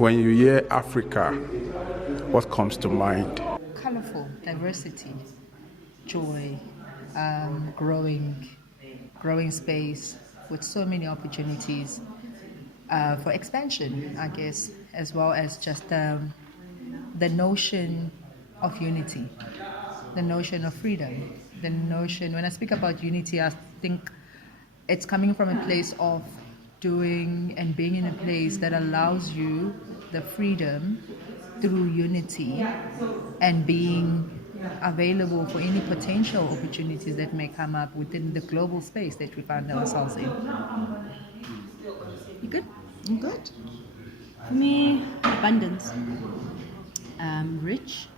When you hear Africa, what comes to mind? Colorful, diversity, joy, growing space with so many opportunities for expansion, I guess, as well as just the notion of unity, the notion of freedom, the notion, when I speak about unity, I think it's coming from a place of doing and being in a place that allows you the freedom through unity and being available for any potential opportunities that may come up within the global space that we find ourselves in. You good? I'm good. For me, abundance. Rich.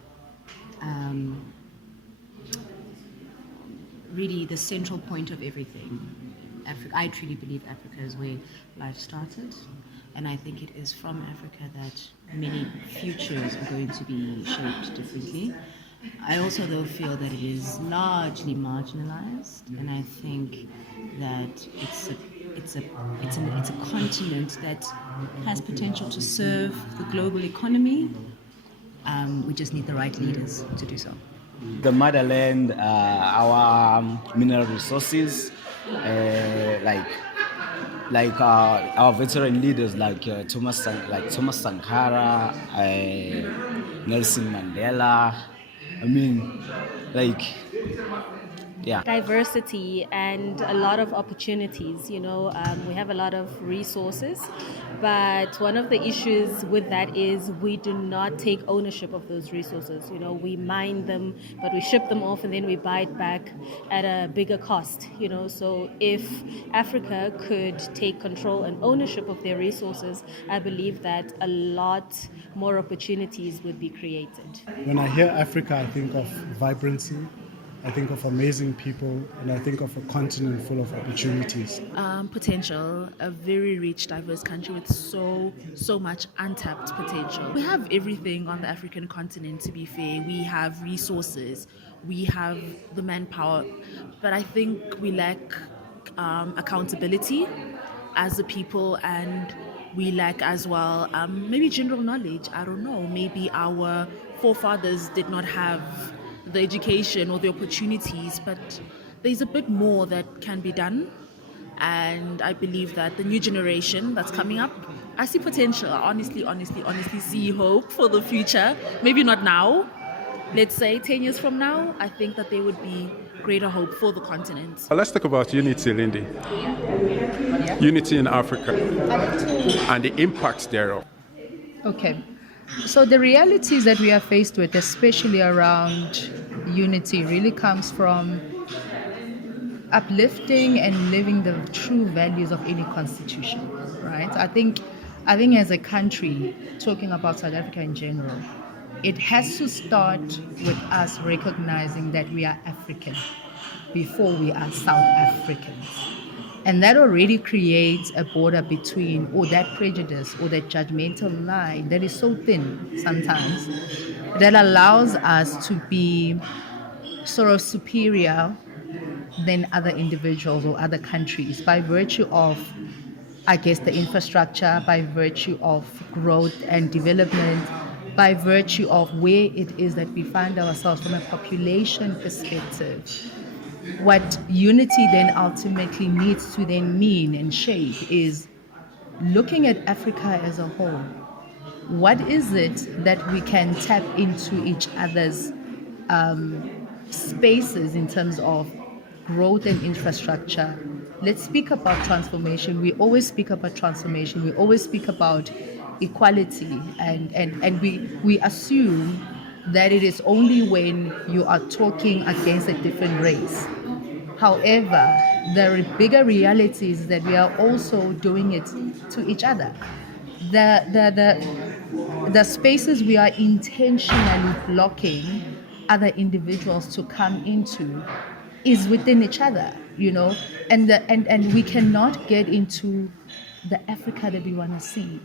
Really the central point of everything. I truly believe Africa is where life started, and I think it is from Africa that many futures are going to be shaped differently. I also though feel that it is largely marginalized, and I think that it's a continent that has potential to serve the global economy. We just need the right leaders to do so. The motherland, our mineral resources, like our veteran leaders like Thomas Sankara, Nelson Mandela. I mean, yeah. Diversity and a lot of opportunities. We have a lot of resources, but one of the issues with that is we do not take ownership of those resources. We mine them, but we ship them off and then we buy it back at a bigger cost. So if Africa could take control and ownership of their resources, I believe that a lot more opportunities would be created. When I hear Africa, I think of vibrancy, I think of amazing people, and I think of a continent full of opportunities. Potential, a very rich, diverse country with so much untapped potential. We have everything on the African continent, to be fair. We have resources, we have the manpower, but I think we lack accountability as a people, and we lack as well maybe general knowledge. I don't know, maybe our forefathers did not have the education or the opportunities, but there's a bit more that can be done, and I believe that the new generation that's coming up, I see potential. I honestly see hope for the future. Maybe not now, let's say 10 years from now. I think that there would be greater hope for the continent. Let's talk about unity, Lindy. Unity in Africa and the impacts thereof. Okay. So the realities that we are faced with, especially around unity, really comes from uplifting and living the true values of any constitution, right? I think as a country, talking about South Africa in general, it has to start with us recognizing that we are African before we are South Africans. And that already creates a border between, or that prejudice, or that judgmental line that is so thin sometimes, that allows us to be sort of superior than other individuals or other countries by virtue of, I guess, the infrastructure, by virtue of growth and development, by virtue of where it is that we find ourselves from a population perspective. What unity then ultimately needs to then mean and shape is looking at Africa as a whole. What is it that we can tap into each other's spaces in terms of growth and infrastructure? Let's speak about transformation. We always speak about transformation. We always speak about equality, and we assume that it is only when you are talking against a different race. However, the bigger reality is that we are also doing it to each other. The spaces we are intentionally blocking other individuals to come into is within each other, and we cannot get into the Africa that we want to see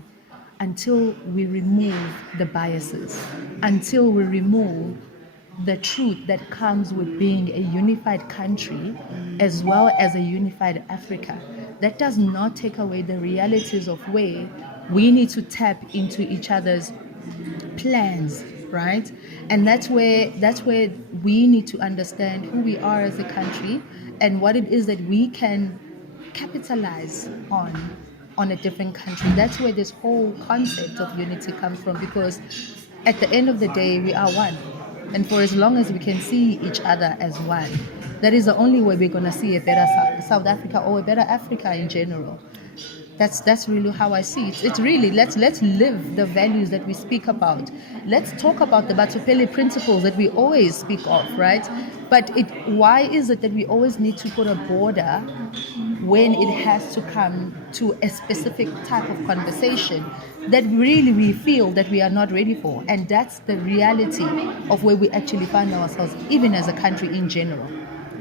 until we remove the biases, until we remove the truth that comes with being a unified country as well as a unified Africa. That does not take away the realities of where we need to tap into each other's plans, right? And that's where we need to understand who we are as a country and what it is that we can capitalize on a different country. That's where this whole concept of unity comes from, because at the end of the day we are one, and for as long as we can see each other as one, that is the only way we're going to see a better South Africa, or a better Africa in general. That's really how I see it. It's really, let's live the values that we speak about. Let's talk about the Batupele principles that we always speak of, right? But why is it that we always need to put a border when it has to come to a specific type of conversation that really we feel that we are not ready for? And that's the reality of where we actually find ourselves, even as a country in general.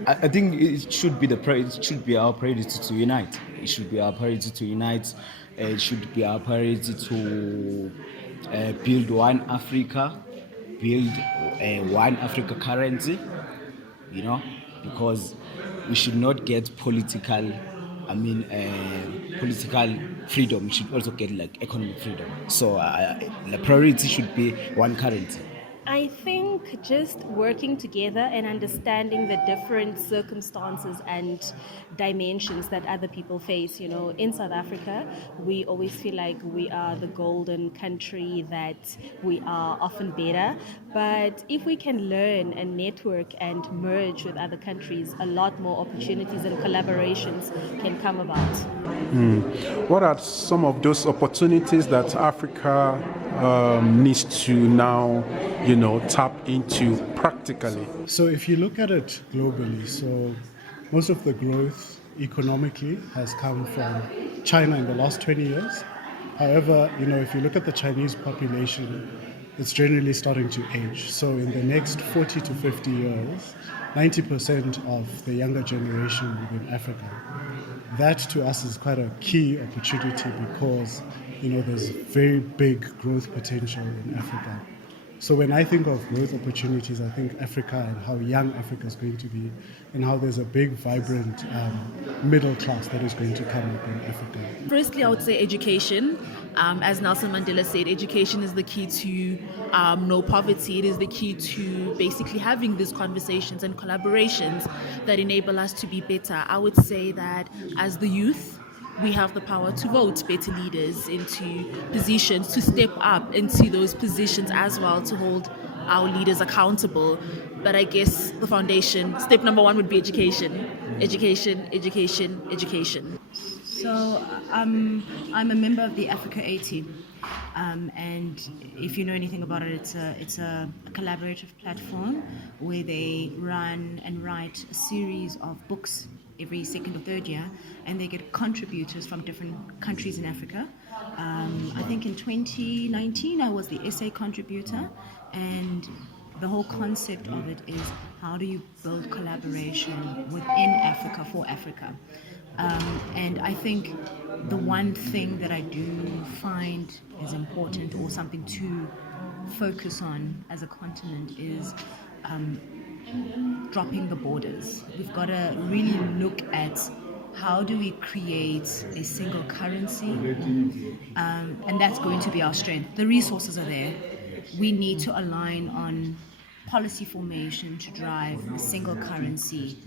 I think it should be it should be our priority to unite. It should be our priority to unite. It should be our priority to build one Africa, build one Africa currency. You know, because we should not get political freedom. We should also get like economic freedom. So the priority should be one currency. I think just working together and understanding the different circumstances and dimensions that other people face. You know, in South Africa, we always feel like we are the golden country, that we are often better. But if we can learn and network and merge with other countries, a lot more opportunities and collaborations can come about. What are some of those opportunities that Africa needs to now, tap into practically? So if you look at it globally, so most of the growth economically has come from China in the last 20 years. However, if you look at the Chinese population, it's generally starting to age. So in the next 40 to 50 years, 90% of the younger generation within Africa. That to us is quite a key opportunity, because there's very big growth potential in Africa. So when I think of growth opportunities, I think Africa and how young Africa is going to be, and how there's a big, vibrant middle class that is going to come up in Africa. Firstly, I would say education. As Nelson Mandela said, education is the key to no poverty. It is the key to basically having these conversations and collaborations that enable us to be better. I would say that as the youth, we have the power to vote better leaders into positions, to step up into those positions as well, to hold our leaders accountable. But I guess the foundation, step number one would be education. Education, education, education. So I'm a member of the afcfta, and if you know anything about it, it's a collaborative platform where they run and write a series of books every second or third year, and they get contributors from different countries in Africa. I think in 2019 I was the essay contributor, and the whole concept of it is, how do you build collaboration within Africa for Africa? And I think the one thing that I do find is important, or something to focus on as a continent, is dropping the borders. We've got to really look at how do we create a single currency, and that's going to be our strength. The resources are there. We need to align on policy formation to drive a single currency,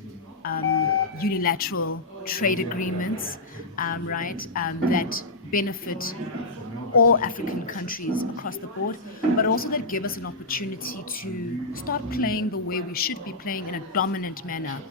unilateral trade agreements, that benefit all African countries across the board, but also that give us an opportunity to start playing the way we should be playing, in a dominant manner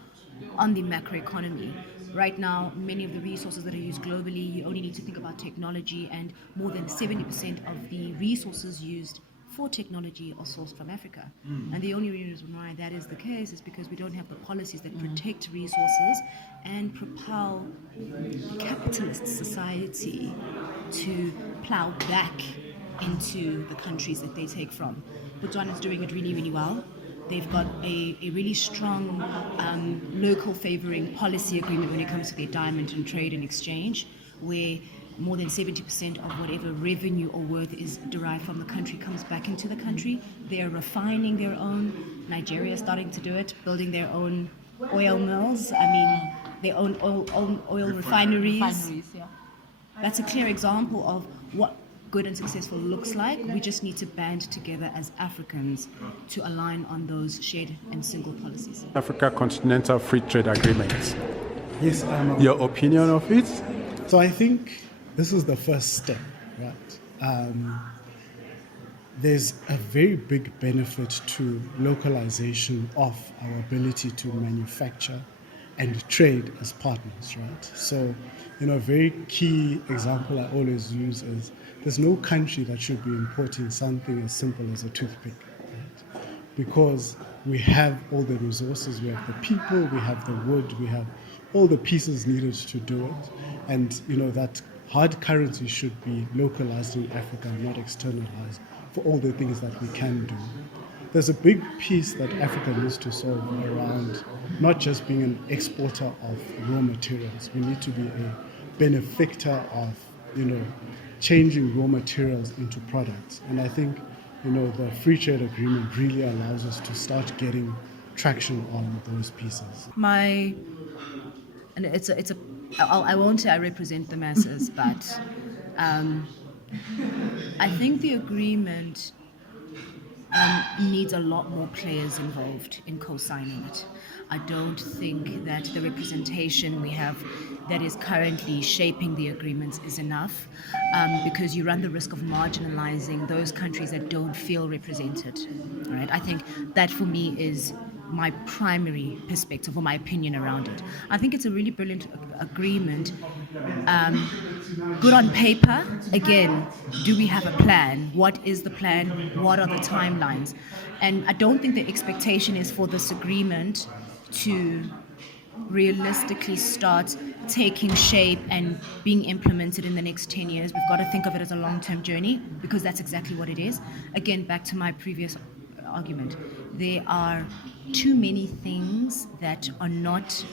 on the macroeconomy. Right now, many of the resources that are used globally, you only need to think about technology, and more than 70% of the resources used for technology are sourced from Africa. And the only reason why that is the case is because we don't have the policies that protect resources and propel capitalist society to plow back into the countries that they take from. Botswana is doing it really, really well. They've got a really strong local favoring policy agreement when it comes to their diamond and trade and exchange, where more than 70% of whatever revenue or worth is derived from the country comes back into the country. They are refining their own. Nigeria is starting to do it, building their own oil mills. Their own oil refineries. that's a clear example of what good and successful looks like. We just need to band together as Africans to align on those shared and single policies. Africa Continental Free Trade Agreement. Yes, Your opinion of it? so I think this is the first step, right? There's a very big benefit to localization of our ability to manufacture and trade as partners, right? So, a very key example I always use is there's no country that should be importing something as simple as a toothpick, right? Because we have all the resources, we have the people, we have the wood, we have all the pieces needed to do it. And, that hard currency should be localized in Africa, not externalized for all the things that we can do. There's a big piece that Africa needs to solve around not just being an exporter of raw materials. We need to be a benefactor of, changing raw materials into products. And I think, the free trade agreement really allows us to start getting traction on those pieces. I won't say I represent the masses, but I think the agreement needs a lot more players involved in co-signing it. I don't think that the representation we have that is currently shaping the agreements is enough, because you run the risk of marginalizing those countries that don't feel represented. Right? I think that for me is my primary perspective or my opinion around it. I think it's a really brilliant agreement. Good on paper. Again, do we have a plan? What is the plan? What are the timelines? And I don't think the expectation is for this agreement to realistically start taking shape and being implemented in the next 10 years. We've got to think of it as a long-term journey, because that's exactly what it is. Again, back to my previous argument, there are too many things that are not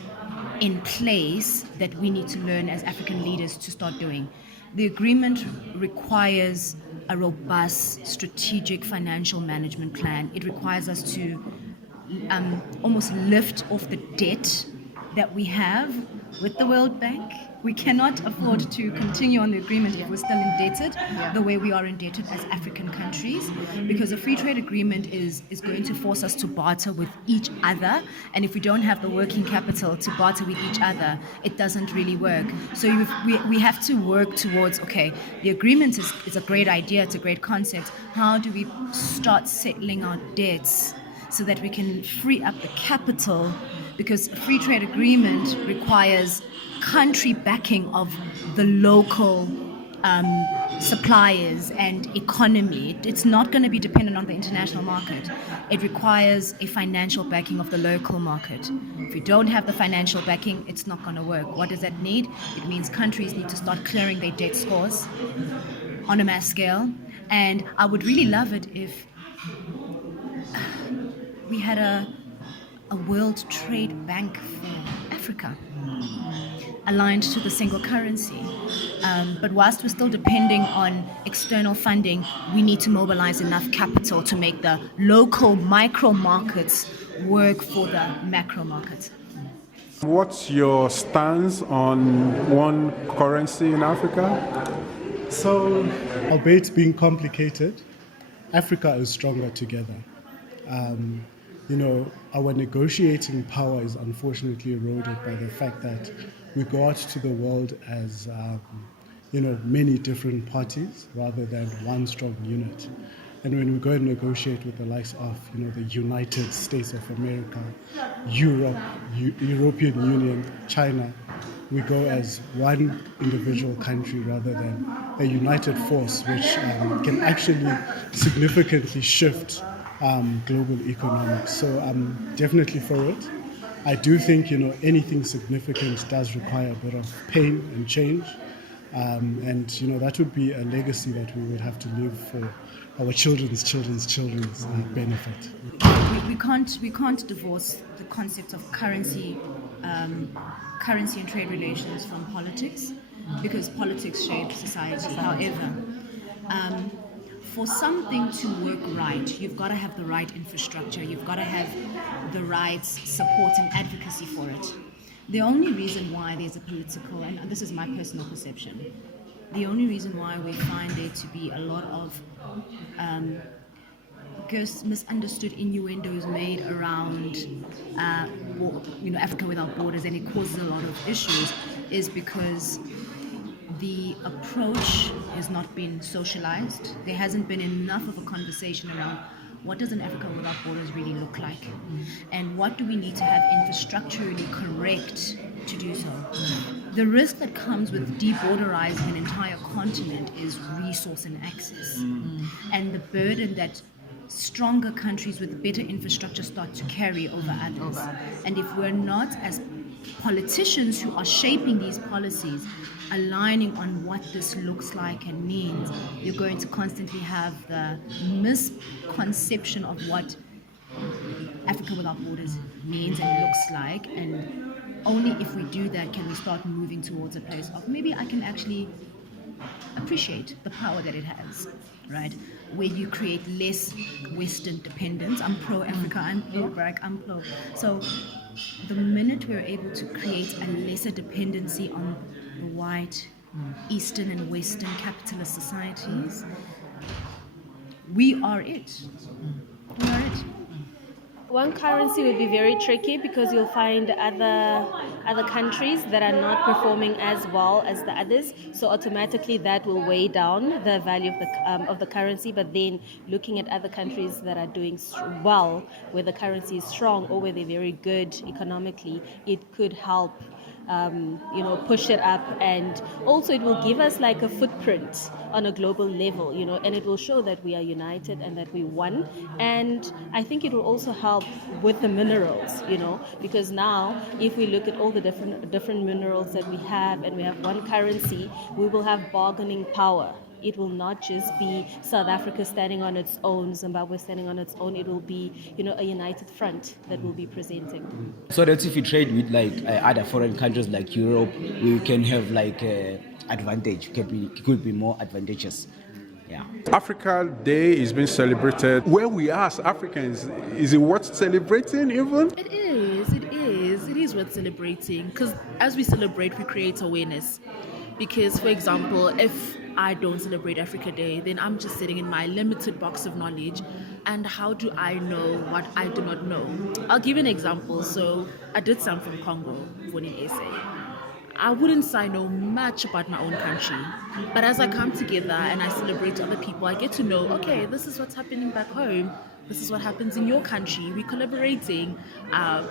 in place that we need to learn as African leaders to start doing. The agreement requires a robust strategic financial management plan. It requires us to almost lift off the debt that we have with the World Bank. We cannot afford to continue on the agreement if we're still indebted the way we are indebted as African countries, because a free trade agreement is going to force us to barter with each other, and if we don't have the working capital to barter with each other, it doesn't really work. So we have to work towards, okay, the agreement is a great idea, it's a great concept. How do we start settling our debts so that we can free up the capital? Because a free trade agreement requires country backing of the local suppliers and economy. It's not going to be dependent on the international market. It requires a financial backing of the local market. If we don't have the financial backing, it's not going to work. What does that need? It means countries need to start clearing their debt scores on a mass scale. And I would really love it if we had a World Trade Bank for Africa, aligned to the single currency. But whilst we're still depending on external funding, we need to mobilize enough capital to make the local micro markets work for the macro markets. What's your stance on one currency in Africa? So, albeit being complicated, Africa is stronger together. Our negotiating power is unfortunately eroded by the fact that we go out to the world as, many different parties rather than one strong unit. And when we go and negotiate with the likes of, the United States of America, Europe, European Union, China, we go as one individual country rather than a united force, which can actually significantly shift global economics. So I'm definitely for it. I do think, anything significant does require a bit of pain and change. And that would be a legacy that we would have to live for our children's benefit. We can't divorce the concept of currency and trade relations from politics, because politics shape society. However, for something to work right, you've got to have the right infrastructure, you've got to have the right support and advocacy for it. The only reason why there's a political, and this is my personal perception, The only reason why we find there to be a lot of misunderstood innuendos made around, Africa without borders, and it causes a lot of issues, is because the approach has not been socialized. There hasn't been enough of a conversation around what does an Africa without borders really look like, and what do we need to have infrastructurally correct to do so. The risk that comes with deborderizing an entire continent is resource and access, and the burden that stronger countries with better infrastructure start to carry over others. And if we're not, as politicians who are shaping these policies, aligning on what this looks like and means, you're going to constantly have the misconception of what Africa without borders means and looks like. And only if we do that can we start moving towards a place of maybe I can actually appreciate the power that it has, right? Where you create less Western dependence. I'm pro-Africa, I'm pro-Black, I'm pro. So the minute we're able to create a lesser dependency on the white, Eastern and Western capitalist societies, we are it. We are it. One currency would be very tricky because you'll find other countries that are not performing as well as the others. So automatically that will weigh down the value of the currency. But then looking at other countries that are doing well, where the currency is strong or where they're very good economically, it could help push it up, and also it will give us like a footprint on a global level, and it will show that we are united and that we won. And I think it will also help with the minerals, because now if we look at all the different minerals that we have and we have one currency, we will have bargaining power. It will not just be South Africa standing on its own, Zimbabwe standing on its own. It will be, a united front that will be presenting. So that if we trade with other foreign countries like Europe, we can have advantage. It could be more advantageous. Yeah. Africa Day is being celebrated. Where we are as Africans, is it worth celebrating even? It is worth celebrating, because as we celebrate, we create awareness. Because, for example, if I don't celebrate Africa Day, then I'm just sitting in my limited box of knowledge. And how do I know what I do not know? I'll give you an example. So I did some from Congo, Voni SA. I wouldn't say I know much about my own country, but as I come together and I celebrate other people, I get to know, okay, this is what's happening back home. This is what happens in your country. We're collaborating.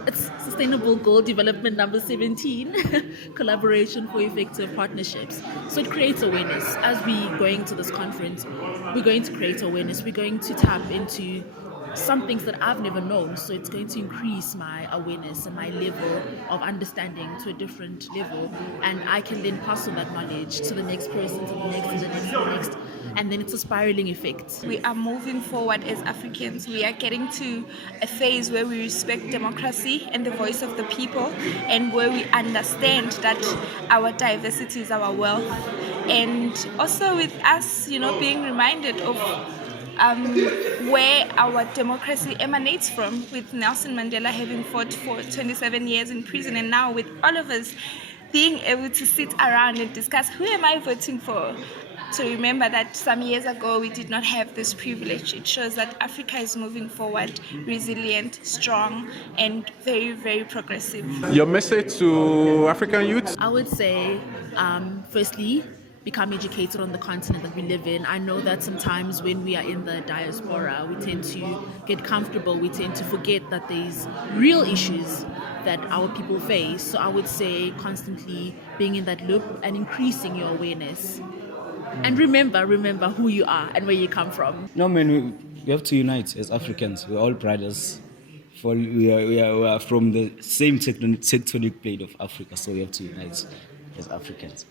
It's Sustainable Goal Development number 17, collaboration for effective partnerships. So it creates awareness. As we going to this conference, we're going to create awareness. We're going to tap into some things that I've never known. So it's going to increase my awareness and my level of understanding to a different level. And I can then pass on that knowledge to the next person, to the next, to the next, to the next. And then it's a spiraling effect. We are moving forward as Africans. We are getting to a phase where we respect democracy and the voice of the people, and where we understand that our diversity is our wealth. And also with us, being reminded of where our democracy emanates from, with Nelson Mandela having fought for 27 years in prison, and now with all of us being able to sit around and discuss, who am I voting for? To remember that some years ago we did not have this privilege. It shows that Africa is moving forward, resilient, strong, and very, very progressive. Your message to African youth? I would say, firstly, become educated on the continent that we live in. I know that sometimes when we are in the diaspora, we tend to get comfortable. We tend to forget that there's real issues that our people face. So I would say constantly being in that loop and increasing your awareness. And remember who you are and where you come from. No, man, we have to unite as Africans. We're all brothers. We are from the same tectonic plate of Africa, so we have to unite as Africans.